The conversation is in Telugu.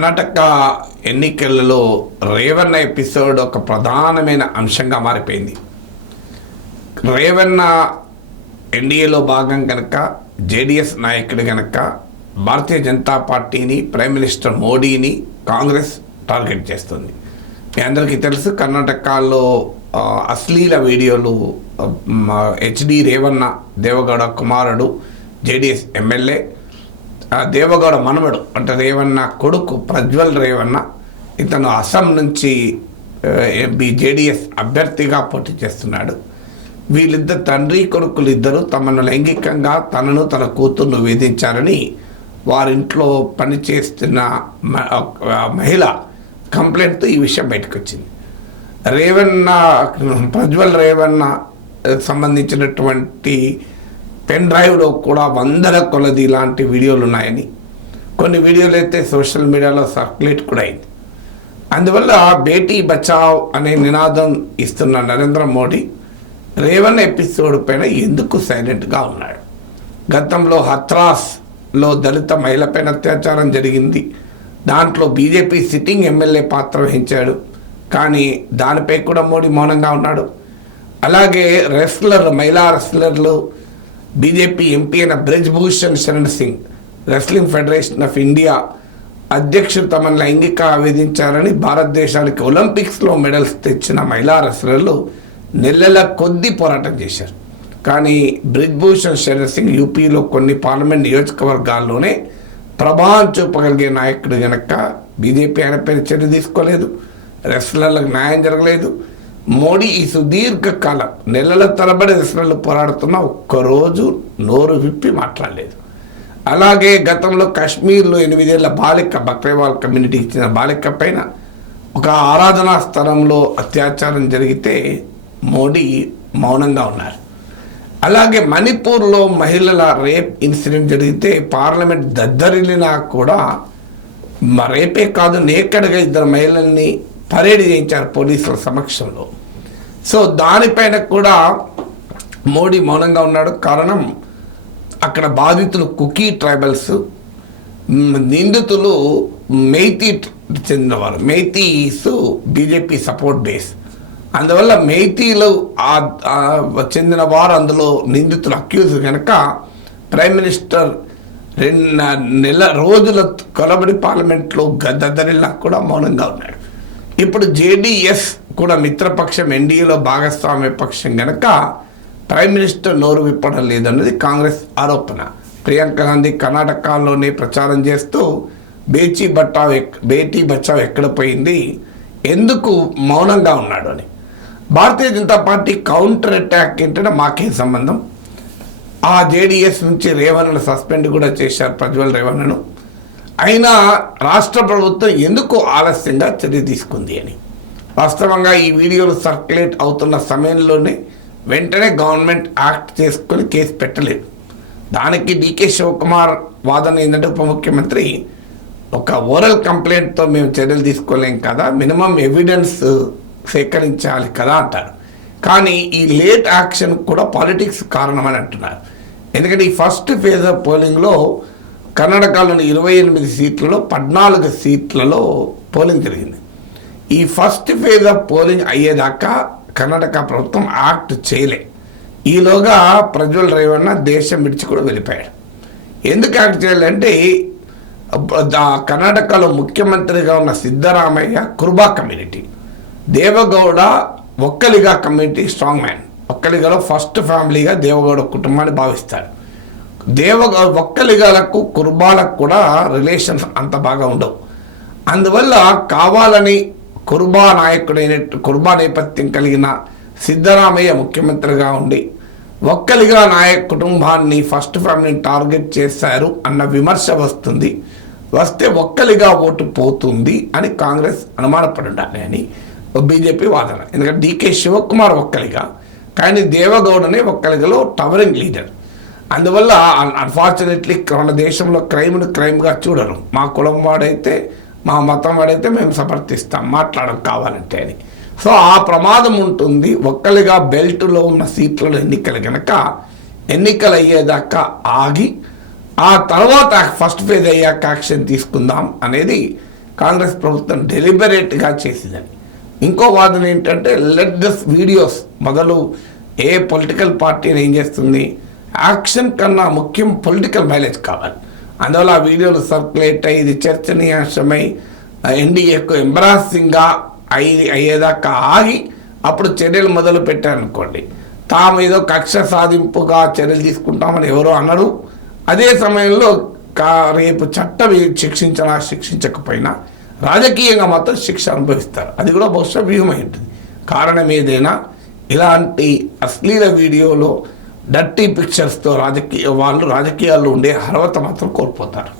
కర్ణాటక ఎన్నికలలో రేవన్న ఎపిసోడ్ ఒక ప్రధానమైన అంశంగా మారిపోయింది. రేవన్న ఎన్డీఏలో భాగం కనుక, జేడీఎస్ నాయకుడు కనుక భారతీయ జనతా పార్టీని, ప్రైమ్ మినిస్టర్ మోడీని కాంగ్రెస్ టార్గెట్ చేస్తుంది. మీ అందరికీ తెలుసు, కర్ణాటకలో అశ్లీల వీడియోలు హెచ్డి రేవన్న, దేవగౌడ కుమారుడు, జేడీఎస్ ఎమ్మెల్యే, దేవగౌడ మనవడు అంటే రేవన్న కొడుకు ప్రజ్వల్ రేవన్న, ఇతను అస్సాం నుంచి జేడీఎస్ అభ్యర్థిగా పోటీ చేస్తున్నాడు. వీళ్ళిద్దరు తండ్రి కొడుకులు ఇద్దరు తమను లైంగికంగా తనను తన కూతుర్ను వేధించారని వారింట్లో పనిచేస్తున్న మహిళ కంప్లైంట్తో ఈ విషయం బయటకు వచ్చింది. ప్రజ్వల్ రేవన్న సంబంధించినటువంటి పెన్ డ్రైవ్లో కూడా వందల కొలది ఇలాంటి వీడియోలు ఉన్నాయని, కొన్ని వీడియోలు అయితే సోషల్ మీడియాలో సర్క్యులేట్ కూడా అయింది. అందువల్ల బేటీ బచావ్ అనే నినాదం ఇస్తున్న నరేంద్ర మోడీ రేవన్న ఎపిసోడ్ పైన ఎందుకు సైలెంట్గా ఉన్నాడు? గతంలో హత్రాస్లో దళిత మహిళపైన అత్యాచారం జరిగింది. దాంట్లో బీజేపీ సిట్టింగ్ ఎమ్మెల్యే పాత్ర వహించాడు. కానీ దానిపై కూడా మోడీ మౌనంగా ఉన్నాడు. అలాగే మహిళా రెస్లర్లు, బీజేపీ ఎంపీ అయిన Brij Bhushan Sharan Singh wrestling federation of India అధ్యక్షుడు తమను లైంగిక వేధించారని భారతదేశానికి ఒలింపిక్స్లో మెడల్స్ తెచ్చిన మహిళా రెస్లర్లు నెలల కొద్దీ పోరాటం చేశారు. కానీ బ్రిజ్భూషణ్ శరణ్ సింగ్ యూపీలో కొన్ని పార్లమెంట్ నియోజకవర్గాల్లోనే ప్రభావం చూపగలిగే నాయకుడు కనుక బీజేపీ ఆయనపై చర్య తీసుకోలేదు, రెస్లర్లకు న్యాయం జరగలేదు. మోడీ ఈ సుదీర్ఘకాలం నెలల తరబడి రెస్లర్లు పోరాడుతున్న ఒక్కరోజు నోరు విప్పి మాట్లాడలేదు. అలాగే గతంలో కాశ్మీర్లో 8 ఏళ్ల బాలిక, బక్రేవాల్ కమ్యూనిటీకి ఇచ్చిన బాలిక పైన ఒక ఆరాధనా స్థలంలో అత్యాచారం జరిగితే మోడీ మౌనంగా ఉన్నారు. అలాగే మణిపూర్లో మహిళల రేప్ ఇన్సిడెంట్ జరిగితే పార్లమెంట్ దద్దరిల్లినా కూడా రేపే కాదు, నేకడ్గా 2 మహిళల్ని పరేడ్ చేయించారు పోలీసుల సమక్షంలో. సో దానిపైన కూడా మోడీ మౌనంగా ఉన్నాడు. కారణం అక్కడ బాధితులు కుకీ ట్రైబల్స్, నిందితులు మెయితీ చెందినవారు. మెయితీస్ బీజేపీ సపోర్ట్ బేస్, అందువల్ల మెయితీలు చెందిన వారు అందులో నిందితులు, అక్యూజ్ కనుక ప్రైమ్ మినిస్టర్ 2 రోజుల కొలబడి పార్లమెంట్లో గద్దరిల్లా కూడా మౌనంగా ఉన్నాడు. ఇప్పుడు జేడీఎస్ కూడా మిత్రపక్షం, ఎన్డీఏలో భాగస్వామ్య పక్షం కనుక ప్రైమ్ మినిస్టర్ నోరు విప్పడం లేదన్నది కాంగ్రెస్ ఆరోపణ. ప్రియాంక గాంధీ కర్ణాటకలోనే ప్రచారం చేస్తూ బేటీ బచావ్ ఎక్కడ పోయింది, ఎందుకు మౌనంగా ఉన్నాడు అని. Bharatiya Janata party counter attack ఏంటంటే మాకేం సంబంధం, ఆ జేడీఎస్ నుంచి రేవన్నను సస్పెండ్ కూడా చేశారు, ప్రజ్వల్ రేవన్నను. అయినా రాష్ట్ర ప్రభుత్వం ఎందుకు ఆలస్యంగా చర్య తీసుకుంది అని. వాస్తవంగా ఈ వీడియోలు సర్క్యులేట్ అవుతున్న సమయంలోనే వెంటనే గవర్నమెంట్ యాక్ట్ చేసుకొని కేసు పెట్టలేదు. దానికి డీకే శివకుమార్ వాదన ఏంటంటే, ఉప ముఖ్యమంత్రి ఒక ఓరల్ కంప్లైంట్తో మేము చర్యలు తీసుకోలేం కదా, మినిమం ఎవిడెన్స్ సేకరించాలి కదా అంటారు. కానీ ఈ లేట్ యాక్షన్ కూడా పాలిటిక్స్ కారణమని అంటున్నారు. ఎందుకంటే ఈ ఫస్ట్ ఫేజ్ ఆఫ్ పోలింగ్లో కర్ణాటకలోని 28 సీట్లలో 14 సీట్లలో పోలింగ్ జరిగింది. ఈ ఫస్ట్ ఫేజ్ ఆఫ్ పోలింగ్ అయ్యేదాకా కర్ణాటక ప్రభుత్వం యాక్ట్ చేయలే. ఈలోగా ప్రజ్వల్ రేవన్న దేశం విడిచి కూడా వెళ్ళిపోయాడు. ఎందుకు యాక్ట్ చేయాలంటే కర్ణాటకలో ముఖ్యమంత్రిగా ఉన్న Siddaramaiah Kuruba community, Deve Gowda Vokkaliga community strong man, ఒక్కలిగలో ఫస్ట్ ఫ్యామిలీగా దేవగౌడ కుటుంబాన్ని భావిస్తాడు. ఒక్కలిగాలకు కుర్బాలకు కూడా రిలేషన్స్ అంత బాగా ఉండవు. అందువల్ల కావాలని కుర్బా నేపథ్యం కలిగిన సిద్ధరామయ్య ముఖ్యమంత్రిగా ఉండి ఒక్కలిగా కుటుంబాన్ని, ఫస్ట్ ఫ్యామిలీని టార్గెట్ చేశారు అన్న విమర్శ వస్తే ఒక్కలిగా ఓటు పోతుంది అని కాంగ్రెస్ అనుమానపడి ఉండాలి అని బీజేపీ వాదన. ఎందుకంటే డీకే శివకుమార్ ఒక్కలిగా, కానీ దేవగౌడనే ఒక్కలిగలో టవరింగ్ లీడర్. అందువల్ల అన్ఫార్చునేట్లీ మన దేశంలో క్రైమ్గా చూడరు. మా కులం వాడైతే, మా మతం వాడైతే మేము సమర్థిస్తాం, మాట్లాడడం కావాలంటే అని. సో ఆ ప్రమాదం ఉంటుంది. ఒక్కలిగా బెల్ట్లో ఉన్న సీట్లలో ఎన్నికలు కనుక ఎన్నికలు అయ్యేదాకా ఆగి ఆ తర్వాత ఫస్ట్ ఫేజ్ అయ్యాక యాక్షన్ తీసుకుందాం అనేది కాంగ్రెస్ ప్రభుత్వం డెలిబరేట్గా చేసిందని. ఇంకో వాదన ఏంటంటే లెట్ దిస్ వీడియోస్ మొదలు ఏ పొలిటికల్ పార్టీని ఏం చేస్తుంది, యాక్షన్ కన్నా ముఖ్యం పొలిటికల్ మైలేజ్ కావాలి. అందువల్ల ఆ వీడియోలు సర్క్యులేట్ అయ్యి ఇది చర్చనీయాంశమై ఎన్డీఏకు ఎంబరాసింగ్గా అయ్యేదాకా ఆగి అప్పుడు చర్యలు మొదలు పెట్టారనుకోండి, తాము ఏదో కక్ష సాధింపుగా చర్యలు తీసుకుంటామని ఎవరో అన్నారు. అదే సమయంలో రేపు చట్టం శిక్షించకపోయినా రాజకీయంగా మాత్రం శిక్ష అనుభవిస్తారు. అది కూడా బహుశా వ్యూహమై ఉంటుంది. కారణం ఏదైనా ఇలాంటి అశ్లీల వీడియోలో డర్టీ పిక్చర్స్తో వాళ్ళు రాజకీయాల్లో ఉండే అర్హత మాత్రం కోల్పోతారు.